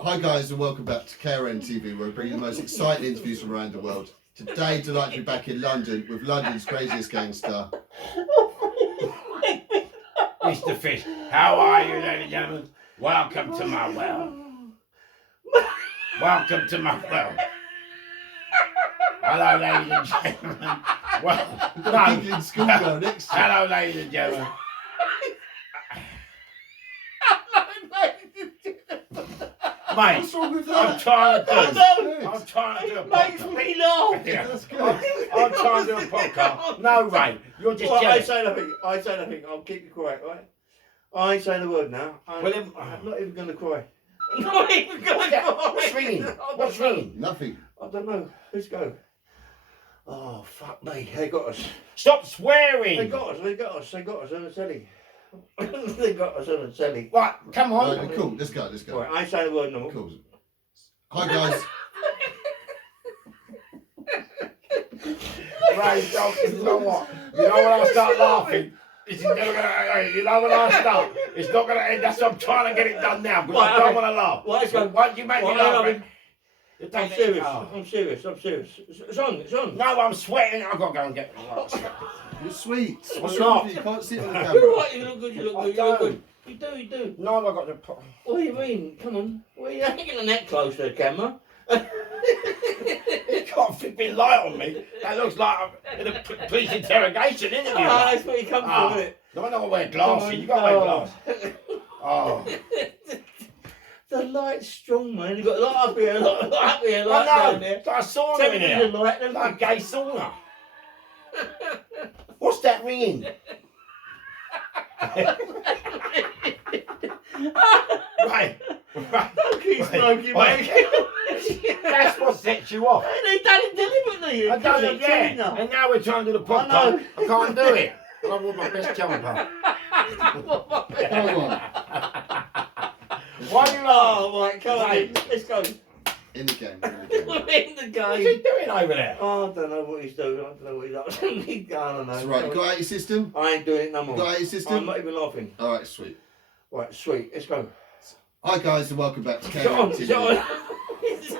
Hi guys and welcome back to KRN TV, where we bring you the most exciting interviews from around the world. Today, delighted to be back in London with London's craziest gangster. Mr. Fish, how are you, ladies and gentlemen? Welcome to my well. Welcome to my well. Hello, ladies and gentlemen. Well, We've got a giggling schoolgirl next to you. hello, ladies and gentlemen. Mate, What's wrong with that? I'm trying to do. Good. I'm trying to do a Makes podcast. me laugh. Yeah. That's good. I'm trying to do a podcast. No, Ray, you're just Well, I jealous. say nothing. I say nothing. I'll keep you quiet, right? I ain't saying a word now. I'm not even going to cry. I'm not even going to cry. What's ringing? What's ringing? Nothing. I don't know. Let's go. Oh, fuck me. They got us. Stop swearing. They got us. They got us. They got us on the telly. They got us on the telly. Right, come on. Right, cool, let's go, let's go. Right, I ain't saying a word no more. Cool. Hi guys. Ray, don't, you know what? You know when I start laughing, it's never gonna. You know when I start, it's not gonna end. That's why I'm trying to get it done now because Right, I don't okay. want to laugh. Well, let's go. Why do you make me Well, laugh? I mean, It I'm doesn't- serious. oh. I'm serious. I'm serious. It's on. It's on. No, I'm sweating. I've got to go and get. You're sweet. What's I'm wrong not. with you? You can't sit on the You're camera. right. You look good. You look I good. You look don't. good. You do. You do. No, I've got to put. What do you mean? Come on. Well, you ain't getting the neck close to the camera. You can't flipping light on me. That looks like I'm in a police interrogation interview. Ah, that's what you come Ah. for, isn't it? No, I don't wear glasses. You got to wear glasses. Oh. The light's strong, man. You've got light up here, light up here, light I know. down there. It's like a sauna in Television here. light, It's like a gay sauna. What's that ringing? Right. Don't keep smoking, Right. mate. That's what sets you off. They done it deliberately. I done it, yeah. And now we're trying to do the I know. podcast. I can't do it. I want my best jumper. Come on. Why do you laugh? Oh, right, come on. Right. Let's go. In the game, in the game. We're in the What's he game. doing over there? Oh, I don't know what he's doing. I don't know what he's up to. I don't know. That's right, you got out your system? I ain't doing it no You more. got out your I'm system? not even laughing. Alright, sweet. Right, sweet. Let's go. Hi guys and welcome back to Is it on? KRN Is it TV. on? Is it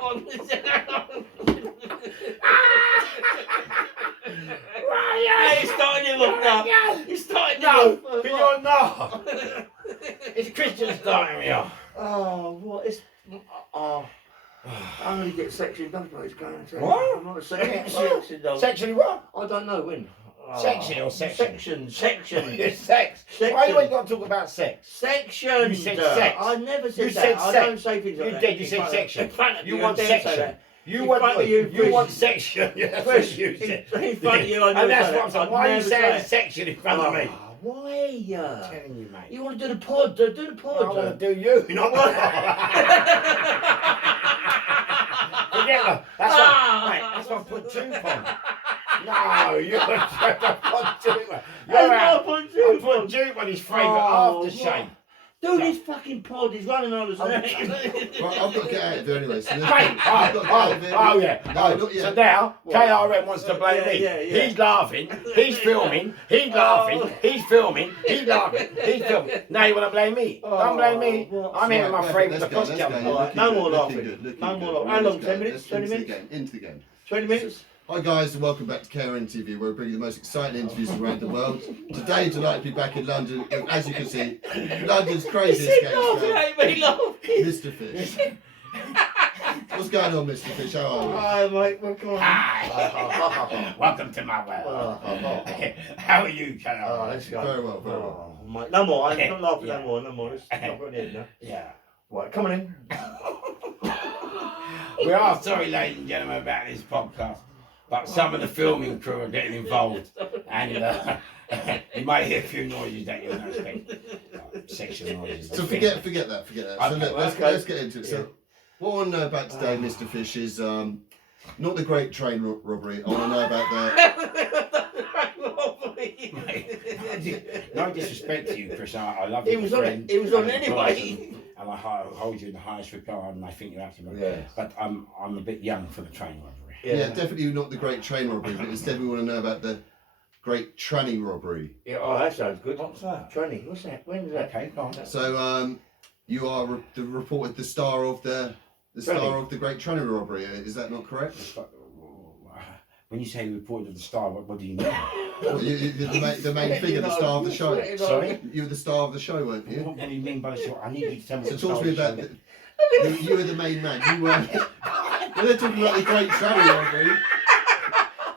on? Is it on? Yeah, you're starting him off now. You're starting him No, off. but you're not. It's Christian starting me off. Oh, what is... Oh, I'm going to get sectioned up, but it's going to... What? I'm not sectioned up. Sexually what? I don't know when. Oh, Section or section? Section. It's sex. Section. Why you always got to talk about sex? Section. You said sex. I never said You that. said I sex. don't say things like You that. did, you In said front of- section. In front of You you, want I dare say section. that. You In want front of you, you want Chris. section. Yeah, that's Chris, what you said. in front of you, I never And that's say what I'm that. saying. I'd Why are you never saying say it. section in front of me? Why? I'm telling you, mate. You want to do the pod? Do the pod. I want to do you, not Forget that. That's what, mate, that's what I put Duke on. No, you're trying to put Duke on. You're out. I put Duke on his favourite aftershave. Dude, this fucking pod is running on us. Right, I've got to get out of here anyway. So Mate, I've got to get out of here. oh yeah. No, Oh, not yet. so now What? KRN wants to blame me. Yeah, yeah. He's laughing. He's filming. He's laughing. He's filming. He's laughing. He's filming. Now you want to blame me? Don't blame me. what? I'm here with my Right, friend let's with the go, cost let's go. jumper. You're Right, looking no good, more looking laughing. good, looking No good. more laughing. Right, How long, let's 10 go. minutes? Let's 20 into the minutes? game, into the game. 20 minutes? Hi guys and welcome back to KRN TV, where we bring you the most exciting interviews from around the world. Today, delighted to be back in London, as you can see, London's craziest gangster, Ain't me laughing. Mr. Fish. What's going on, Mr. Fish? How are Hi, mate. Well, come on. Hi. Welcome to my well. How are you, KRN? Let's you? go. Very well, very well. Oh, mate. No more. I'm not laughing Yeah. no more. No more. It's not got the end now. Yeah. Right, come on in. We are sorry, ladies and gentlemen, about this podcast, but some of the filming crew are getting involved, and you might hear a few noises that you don't expect. Sexual noises. So forget that. So Okay. let's get into it. Yeah. So what I want to know about today, Mr. Fish, is not the great train robbery. I want to know about the... No disrespect to you, Chris. I love you. It was on it. It was on anyway. And I hold you in the highest regard, and I think you have to. Yeah. But I'm a bit young for the train robbery. Yeah, definitely not the great train robbery, but instead we want to know about the great tranny robbery. Yeah, oh, that sounds good. What's that? Tranny, what's that? When is that? Okay, go on. So you are reported the star of the star of the Great Tranny robbery. Is that not correct? When you say reported of the star, what do you mean? Well, the main figure, the star of the show. Sorry? You were the star of the show, weren't you? What do you mean by the show? I need you to tell me. So what the talk to me star about. of the show You were the main man. You were. They're talking about the Great Tranny robbery.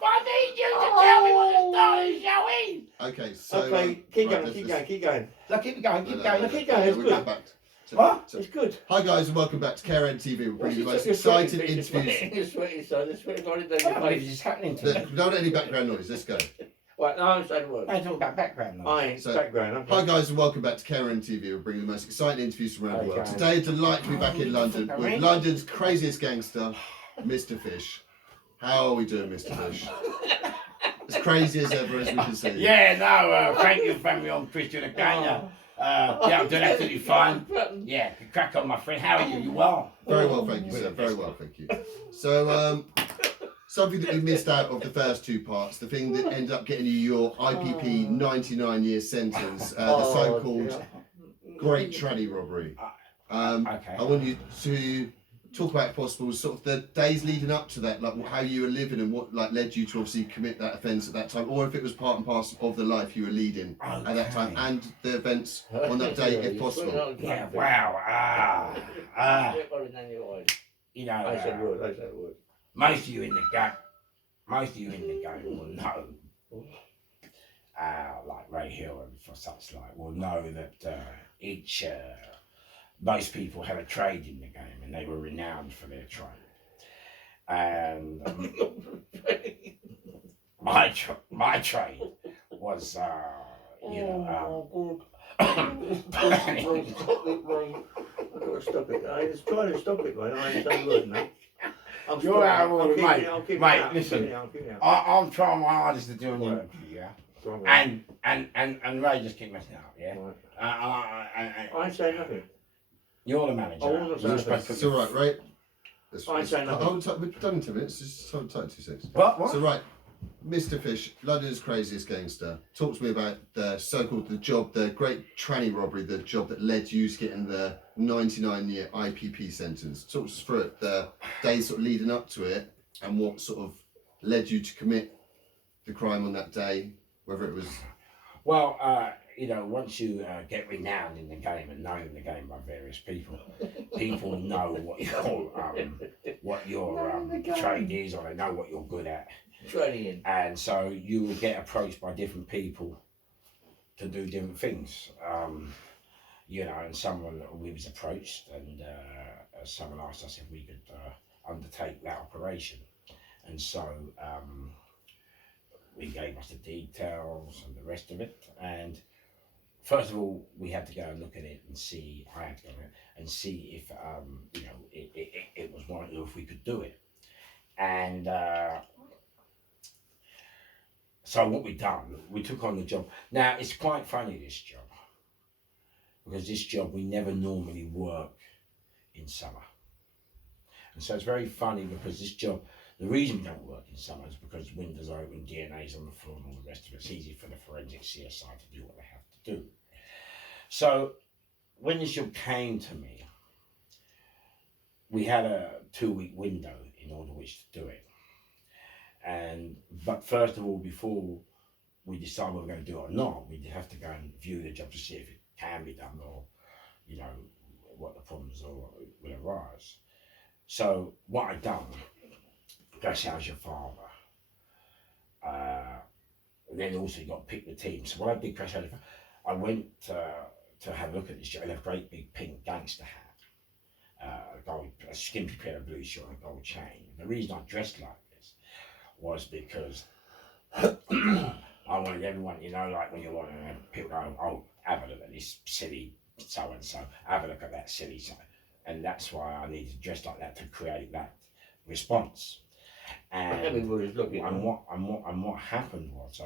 I need you to tell me what the star of the show is. Okay, so. Okay, keep right, going, keep going. No, keep going, keep Keep going. going, We'll it's go good. back. What? It's good. Hi guys and welcome back to KRN TV. We're bringing you the most exciting interviews. You're sweating, son. You're sweating right into I your don't believe face. this is happening to me. Don't any background noise. Let's go. Right, no, I'm saying the word. I talk about background noise. I ain't So, background. Okay. Hi guys and welcome back to KRN TV. We're bringing the most exciting interviews from around the world. Okay. Today, a delight to be back in London with London's craziest gangster, Mr. Fish. How are we doing, Mr. Fish? As crazy as ever, as we can see. Yeah, no, thank you for having me on, Christian again. Yeah, I'm doing absolutely fine. Yeah, crack on, my friend. How are you? You well? Very well, thank you, sir. Very well, thank you. So, something that we missed out of the first two parts, the thing that ended up getting you your IPP 99-year sentence, the so-called Great Tranny robbery. Okay. I want you to talk about, if possible, sort of the days leading up to that, like how you were living and what like led you to obviously commit that offence at that time, or if it was part and parcel of the life you were leading at that time, and the events on that day, if possible. Yeah, wow. You know, I said word. most of you in the game will know, like Ray Hill and for such like, will know that most people had a trade in the game and they were renowned for their trade. And my trade was, Stop it. I was trying to stop it, mate. I ain't saying word, mate. You're out of order, mate. Mate, Keep listen. it out. I'm trying my hardest to do work for you, yeah? Right. And Ray just keep messing up, yeah? I ain't saying nothing. You're the manager. I wasn't saying You're supposed to It's all right, right? I ain't saying nothing. We've done in 2 minutes. Just hold tight 2 seconds. What? So right, Mr. Fish, London's craziest gangster. Talk to me about the so-called the Great Tranny robbery, the job that led you to getting the 99-year IPP sentence. Talk us through it, the days sort of leading up to it, and what sort of led you to commit the crime on that day, whether it was. Well, you know, once you get renowned in the game and known in the game by various people, people know what your trade is, or they know what you're good at. Training. And so you will get approached by different people to do different things. You know, and we was approached, and someone asked us if we could undertake that operation. And so we gave us the details and the rest of it. And first of all, we had to go and look at it and see. I had to go and see if you know it was one, if we could do it. And so what we done, we took on the job. Now it's quite funny, this job, because this job we never normally work in summer, and so it's very funny because this job. The reason we don't work in summer is because windows are open, DNA's on the floor and all the rest of it. It's easy for the forensic CSI to do what they have to do. So when this job came to me, we had a 2-week window in order which to do it. But first of all, before we decide whether we're going to do it or not, we have to go and view the job to see if it can be done, or, you know, what the problems will arise. So what I've done, Grace, how's your father? And then also you got to pick the team. So what I did, Grace, I went to have a look at this job. I had a great big pink gangster hat, a skimpy pair of blue shorts and a gold chain. The reason I dressed like this was because I wanted everyone, you know, like when you want to people go, oh, have a look at this silly so-and-so, have a look at that silly so. And that's why I needed to dress like that, to create that response. And everybody's looking. And what happened was,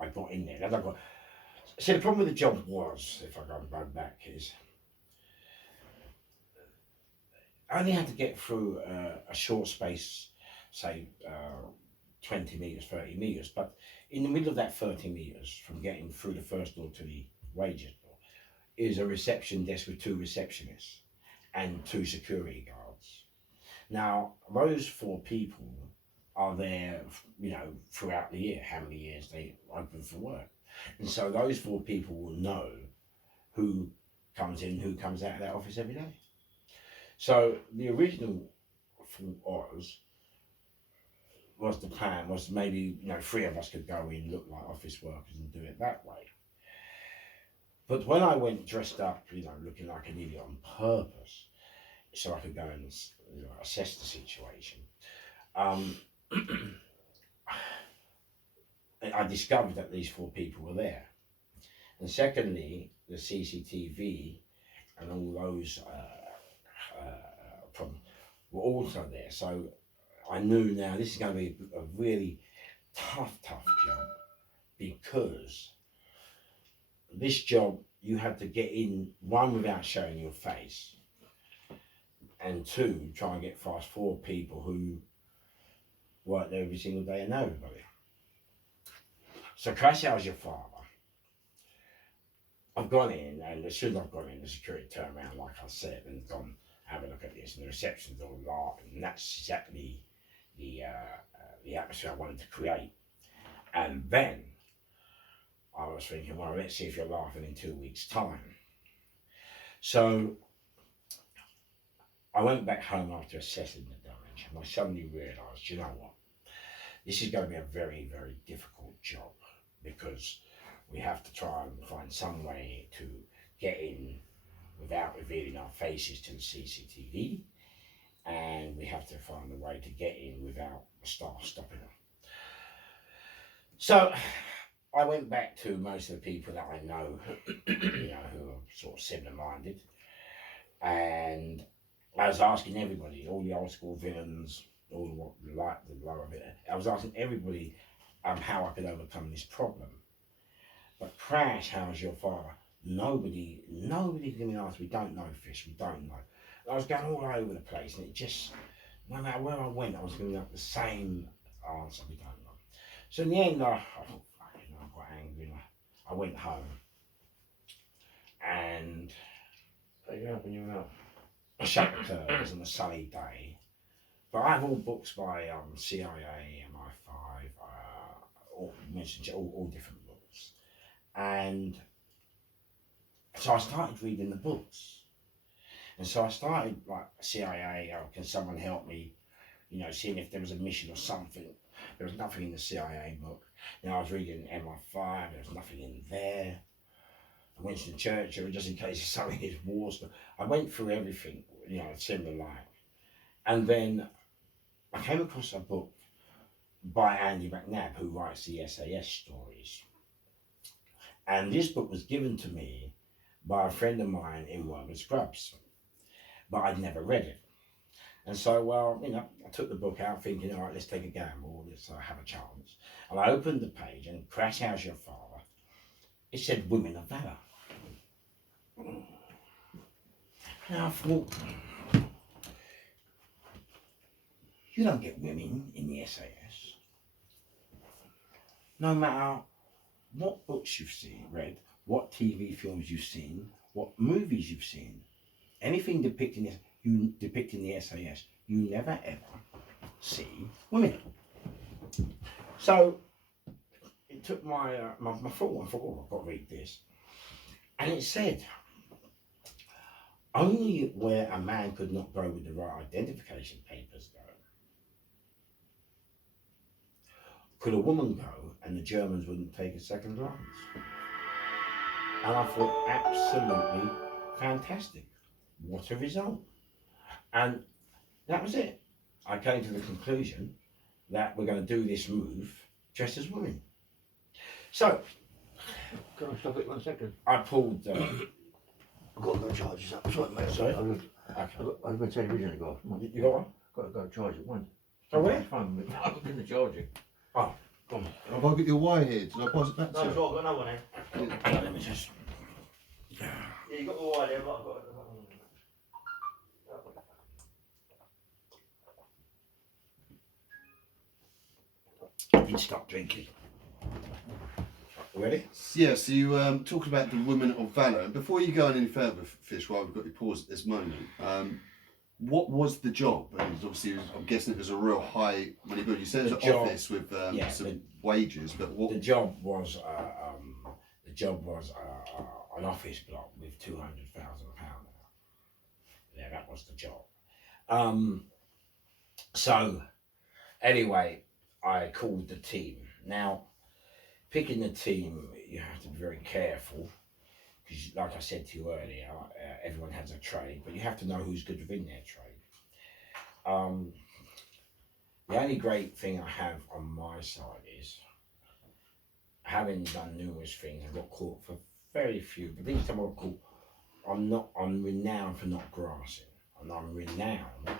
I got in there. And see, the problem with the job was, if I go back, is I only had to get through a short space, say 20 metres, 30 metres, but in the middle of that 30 metres, from getting through the first door to the wages door, is a reception desk with 2 receptionists and 2 security guards. Now, those 4 people are there, you know, throughout the year, how many years they open for work. And so those 4 people will know who comes in, who comes out of that office every day. So the original thought was the plan was maybe, you know, 3 of us could go in, look like office workers and do it that way. But when I went dressed up, you know, looking like an idiot on purpose, so I could go and, you know, assess the situation, I discovered that these 4 people were there. And secondly, the CCTV and all those problems were also there. So I knew now this is going to be a really tough job, because this job you have to get in, 1, without showing your face, and 2, try and get past 4 people who work there every single day and know everybody. So Crash, how's your father? I've gone in, and as soon as I've gone in, the security turned around, like I said, and gone, have a look at this, and the reception's all laughing, and that's exactly the atmosphere I wanted to create. And then I was thinking, well, let's see if you're laughing in 2 weeks' time. So I went back home after assessing the damage, and I suddenly realised, you know what, this is going to be a very, very difficult job, because we have to try and find some way to get in without revealing our faces to the CCTV, and we have to find a way to get in without the staff stopping us. So I went back to most of the people that I know, you know, who are sort of similar-minded, and I was asking everybody, all the old school villains, all the lower bit, I was asking everybody how I could overcome this problem. But Crash, how's your father? Nobody could give me an answer. We don't know, Fish, we don't know. I was going all over the place, and it just, no matter where I went, I was giving up the same answer, we don't know. So in the end, I thought, fucking, I got angry, and I went home. And I shut the curtains on a sunny day. But I have all books by CIA, MI5, all different books. And so I started reading the books. And so I started, like, CIA, can someone help me? You know, seeing if there was a mission or something. There was nothing in the CIA book. You know, I was reading MI5, there was nothing in there. I went to the church, just in case something is war stuff. I went through everything, you know, similar like. And then I came across a book by Andy McNabb, who writes the SAS stories. And this book was given to me by a friend of mine in Worm Scrubs, but I'd never read it. And so, well, you know, I took the book out thinking, all right, let's take a gamble, let's have a chance. And I opened the page, and Crash, how's your father? It said Women of Valor. And I thought, you don't get women in the SAS. No matter what books you've read, what TV films you've seen, what movies you've seen, anything depicting the SAS, you never ever see women. So it took my thought. I thought, oh, I've got to read this, and it said, only where a man could not go with the right identification papers go, could a woman go, and the Germans wouldn't take a second glance. And I thought, absolutely fantastic. What a result. And that was it. I came to the conclusion that we're going to do this move dressed as women. So, Can I stop it 1 second? I pulled... I've got to go charge this up. Sorry, mate. Sorry? I was going to tell you originally, guys. You got one? Got to go charge it once. Oh, where? Phone. I'm going to charge it. Oh, go on. Have I got your wire here? Did I pass it back to No, you? it's all, I've got another one here. Hang on, let me just... Yeah, you got the wire there, but I've got it. I did stop drinking. Really? Yeah, so you talked about the women of valour. And before you go on any further, Fish, while we've got you paused at this moment, what was the job? And obviously, I'm guessing it was a real high money bill. You said it was an office with some wages, but what? The job was an office block with £200,000. Yeah, that was the job. So anyway, I called the team. Now, picking the team, you have to be very careful because, like I said to you earlier, everyone has a trade, but you have to know who's good within their trade. The only great thing I have on my side is, having done numerous things, I got caught for very few, but each time I got caught, I'm renowned for not grassing, and I'm renowned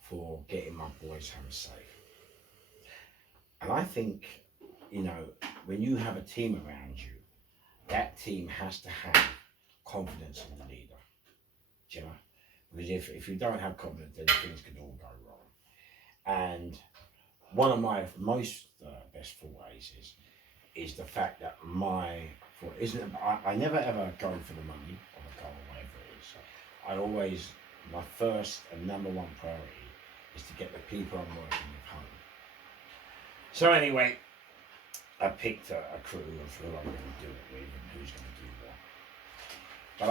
for getting my boys home safe. And I think, you know, when you have a team around you, that team has to have confidence in the leader. Do you know? Because if you don't have confidence, then things can all go wrong. And one of my most best forays is the fact that I never ever go for the money or the goal, whatever it is. I always, my first and number one priority is to get the people I'm working with home. So anyway, I picked a crew of who I'm going to do it with and who's going to do what. But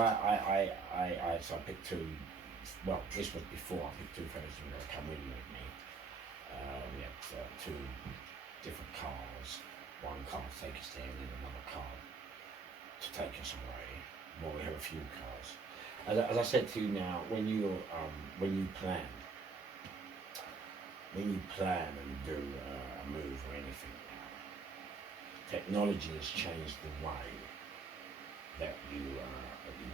so I picked two. Well, this was before I picked two fellas who were going to come in with me. We had two different cars. One car to take us there, and then another car to take us away. Well, we have a few cars. As I said to you now, when you plan and do a move or anything now, technology has changed the way that you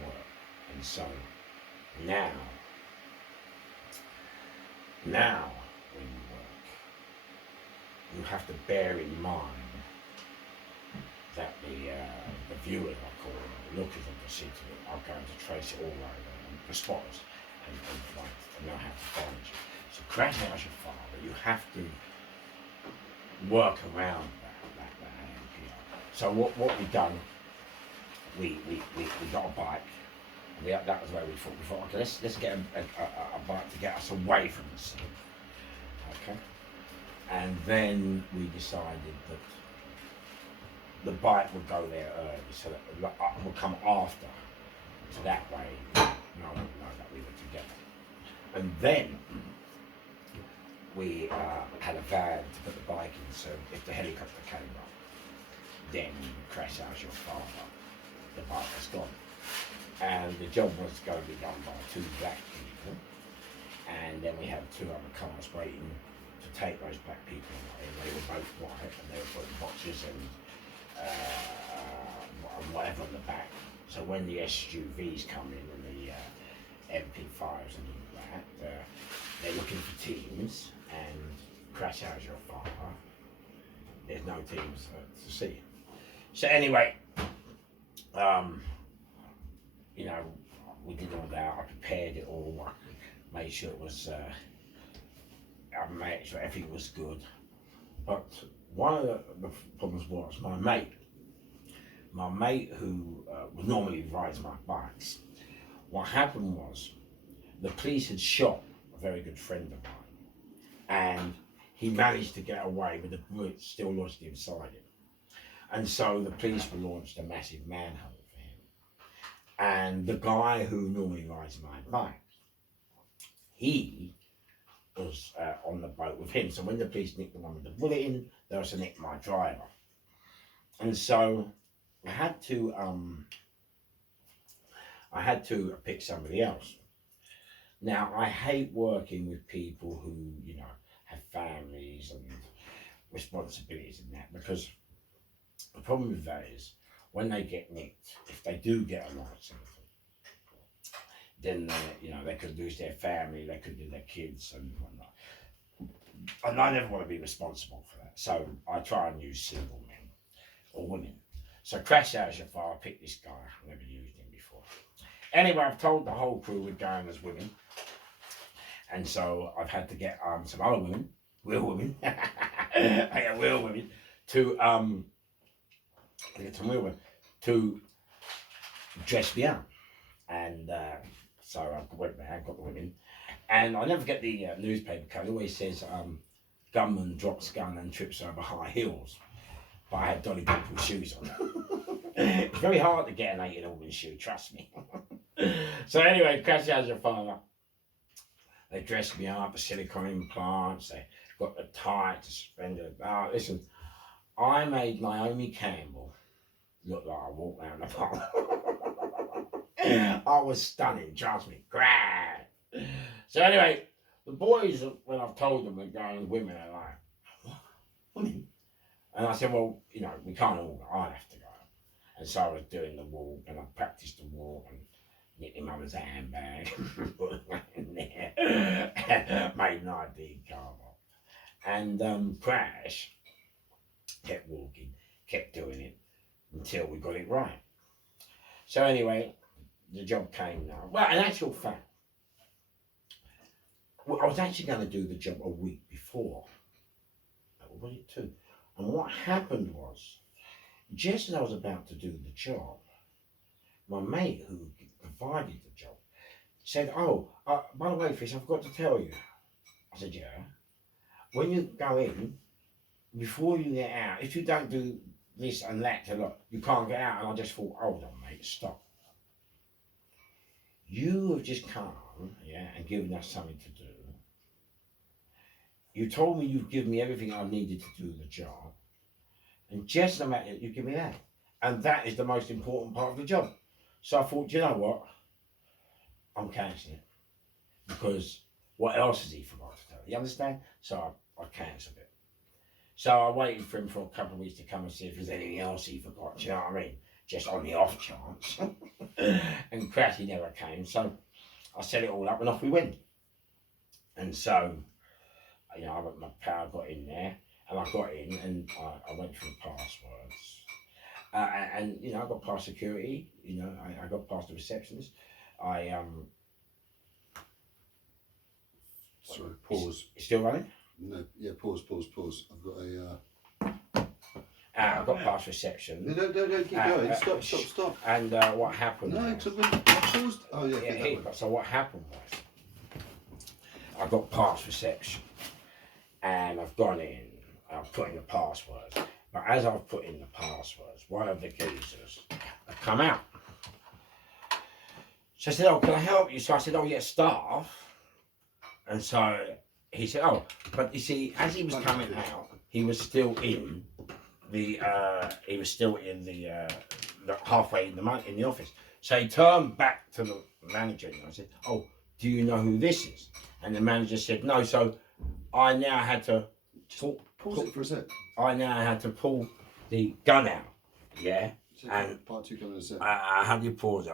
work, and so now when you work, you have to bear in mind that the viewers, I call them, the lookers of the city, are going to trace it all over, and the spotters, and know how to find you. So crash out your father, you have to work around that AMPR. So what we done, we got a bike. That was where we thought, okay, let's get a bike to get us away from the scene. Okay. And then we decided that the bike would go there early, so that would come after. So that way, no one would know that we were together. And then we had a van to put the bike in, so if the helicopter came up, then crash out your father, the bike was gone. And the job was going to be done by two black people, and then we had two other cars waiting to take those black people away. They were both white, and they were putting boxes and whatever on the back. So when the SUVs come in and the MP5s and all that, they're looking for teams, and crash out your father, there's no teams to see. So anyway, you know, we did all that. I prepared it all. I made sure it was. I made sure everything was good. But one of the problems was my mate who normally rides my bikes. What happened was the police had shot a very good friend of mine, and he managed to get away with the bullet still lodged inside him. And so the police launched a massive manhunt for him. And the guy who normally rides my bike, he was on the boat with him. So when the police nicked the one with the bullet in, they also nicked my driver. And so I had to pick somebody else. Now, I hate working with people who, you know, have families and responsibilities and that, because the problem with that is when they get nicked, if they do get a license, then you know, they could lose their family, they could lose their kids and whatnot. And I never want to be responsible for that. So I try and use single men or women. So crash out as your father, pick this guy. I've never used him before. Anyway, I've told the whole crew we're going as women. And so I've had to get some other women, real women, real women, to to get some women to dress me up. And so I went there, got the women. And I never get the newspaper cut. It always says, gunman drops gun and trips over high heels. But I had Dolly Dimple shoes on. It's very hard to get an 18-woman shoe, trust me. So anyway, crash has your father. They dressed me up, the silicone implants, they got the tights, the suspended. Listen, I made Naomi Campbell look like I walked around the park. I was stunning, trust me. Grand. So anyway, the boys, when I've told them we're going, women are like, what? Women? And I said, well, you know, we can't all go, I'll have to go. And so I was doing the walk, and I practiced the walk, and nicked my mother's handbag, in there, made an ID card up. And Crash kept walking, kept doing it, until we got it right. So anyway, the job came now. Well, in actual fact, I was actually going to do the job a week before. Was it 2? And what happened was, just as I was about to do the job, my mate who provided the job said, oh, by the way, Fish, I forgot to tell you. I said, yeah. When you go in, before you get out, if you don't do this and that, you can't get out. And I just thought, hold on, mate, stop. You have just come, yeah, and given us something to do. You told me you've given me everything I needed to do the job. And just the matter, you give me that. And that is the most important part of the job. So I thought, you know what? I'm cancelling it. Because what else has he forgot to tell? You understand? So I cancelled it. So I waited for him for a couple of weeks to come and see if there's anything else he forgot. Do you know what I mean? Just on the off chance. And Crash, he never came. So I set it all up and off we went. And so, you know, my pal got in there. And I got in and I went through the passwords. And, you know, I got past security. You know, I got past the receptionist. Sorry, pause. It's still running? No, yeah, pause. I've got a... I got past reception. No, don't keep going. Stop. And what happened? No, because I paused. Oh, yeah. So what happened was, I got past reception. And I've gone in. I've put in the passwords. But as I've put in the passwords, one of the geezers had come out. So I said, oh, can I help you? So I said, oh, yeah, staff. And so he said, oh, but you see, as he was coming out, he was still in the, halfway in the office. So he turned back to the manager and I said, oh, do you know who this is? And the manager said, no. So I now had to Pause it for a sec. I now had to pull the gun out, yeah? So and part 2 coming in a sec. how do you pause it?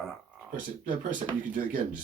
Press it. No, press it. You can do it again. Just